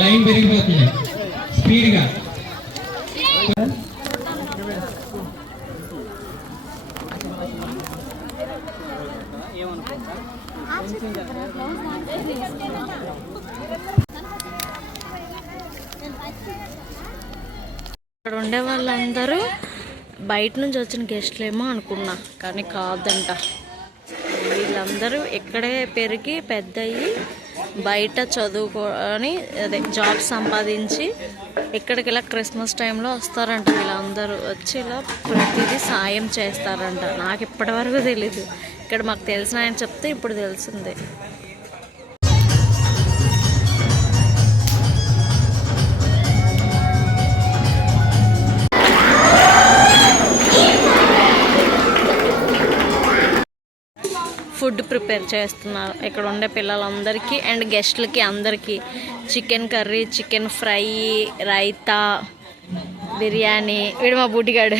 Line పెరిగిపోతుంది స్పీడ్గా. ఇక్కడ ఉండే వాళ్ళందరూ బయట నుంచి వచ్చిన గెస్ట్లేమో అనుకున్నా, కానీ కాదంట. వీళ్ళందరూ ఇక్కడే పెరిగి పెద్దయ్యి బయట చదువుకొని అదే జాబ్ సంపాదించి ఇక్కడికి ఇలా క్రిస్మస్ టైంలో వస్తారంట. వీళ్ళందరూ వచ్చి ఇలా ప్రతిదీ సాయం చేస్తారంట. నాకు ఇప్పటివరకు తెలీదు, ఇక్కడ మాకు తెలిసిన ఆయన చెప్తే ఇప్పుడు తెలిసింది. ఫుడ్ ప్రిపేర్ చేస్తున్నారు ఇక్కడ ఉండే పిల్లలందరికీ అండ్ గెస్ట్లకి అందరికీ. Chicken curry, chicken fry, raita, biryani, వీడు మా బూటిగాడు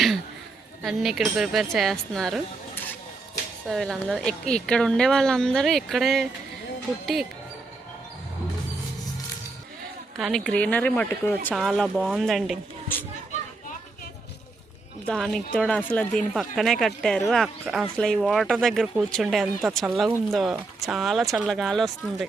అన్నీ ఇక్కడ ప్రిపేర్ చేస్తున్నారు. సో వీళ్ళందరూ ఇక్కడ ఉండే వాళ్ళందరూ ఇక్కడే పుట్టి, కానీ గ్రీనరీ మటుకు చాలా బాగుందండి. దానికి తోడు అసలు దీని పక్కనే కట్టారు. అసలు ఈ వాటర్ దగ్గర కూర్చుంటే ఎంత చల్లగా ఉందో, చాలా చల్లగాలి వస్తుంది.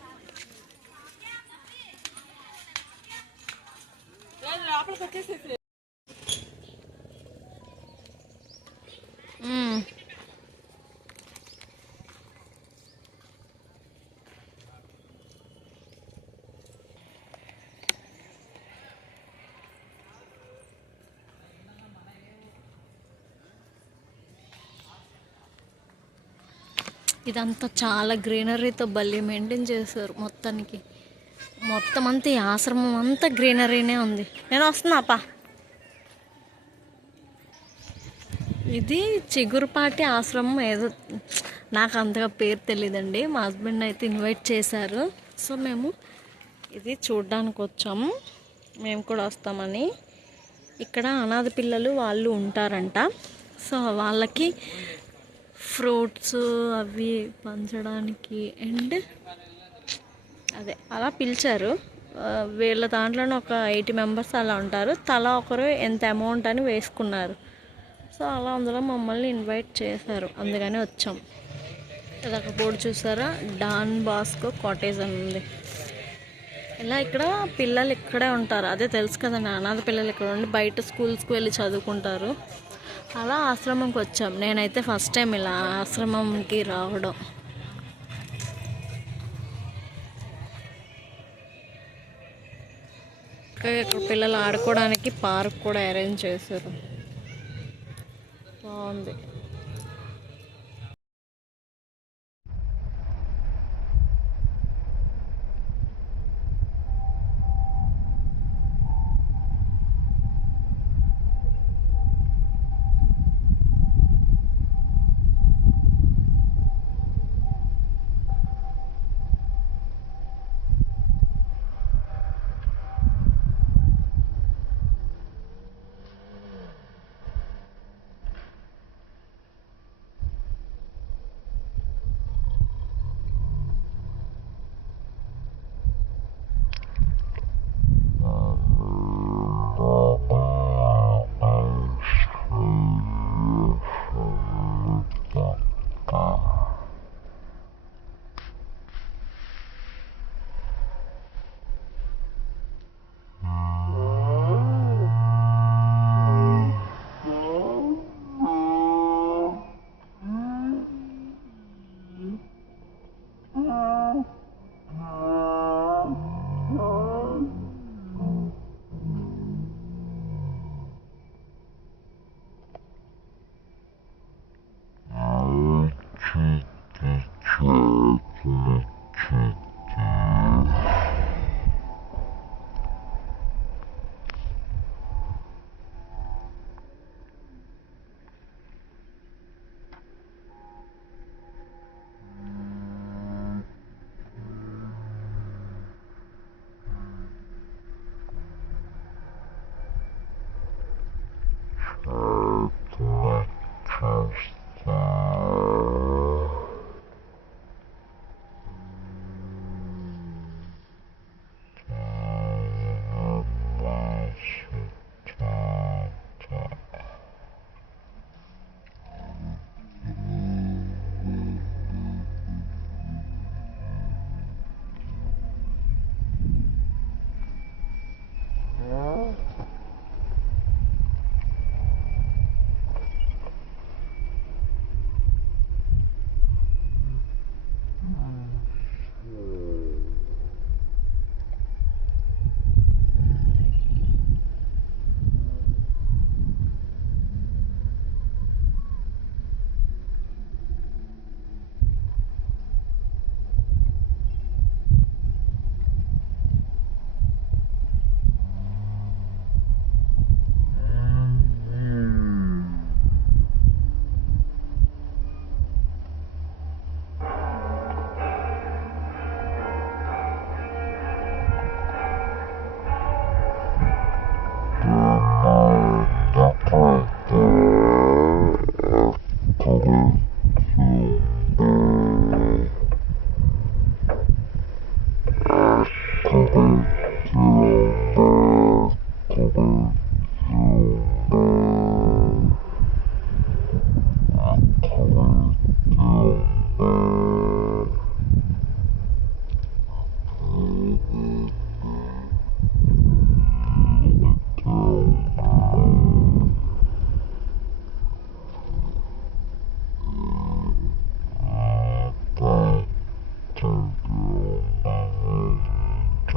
ఇదంతా చాలా గ్రీనరీతో భలే మెయింటైన్ చేశారు మొత్తానికి. మొత్తం అంతా ఈ ఆశ్రమం అంతా గ్రీనరీనే ఉంది. నేను వస్తున్నాపా. ఇది చిగురుపాటి ఆశ్రమం ఏదో, నాకు అంతగా పేరు తెలియదండి. మా హస్బెండ్ అయితే ఇన్వైట్ చేశారు. సో మేము ఇది చూడడానికి వచ్చాము, మేము కూడా వస్తామని. ఇక్కడ అనాథ పిల్లలు వాళ్ళు ఉంటారంట. సో వాళ్ళకి ఫ్రూట్స్ అవి పంచడానికి అండ్ అదే అలా పిలిచారు. వీళ్ళ దాంట్లోనే ఒక 80 మెంబర్స్ అలా ఉంటారు. తలా ఒకరు ఎంత అమౌంట్ అని వేసుకున్నారు. సో అలా అందులో మమ్మల్ని ఇన్వైట్ చేశారు, అందుకని వచ్చాం. ఇదొక బోర్డు చూసారా, డాన్ బాస్కో కాటేజ్ అని ఉంది. ఇలా ఇక్కడ పిల్లలు ఇక్కడే ఉంటారు. అదే తెలుసు కదండి, అనాథ పిల్లలు ఇక్కడ ఉండి బయట స్కూల్స్కి వెళ్ళి చదువుకుంటారు. అలా ఆశ్రమంకి వచ్చాం. నేనైతే ఫస్ట్ టైం ఇలా ఆశ్రమంకి రావడం. ఇక్కడ పిల్లలు ఆడుకోవడానికి పార్క్ కూడా అరేంజ్ చేశారు, బాగుంది.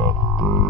Thank you.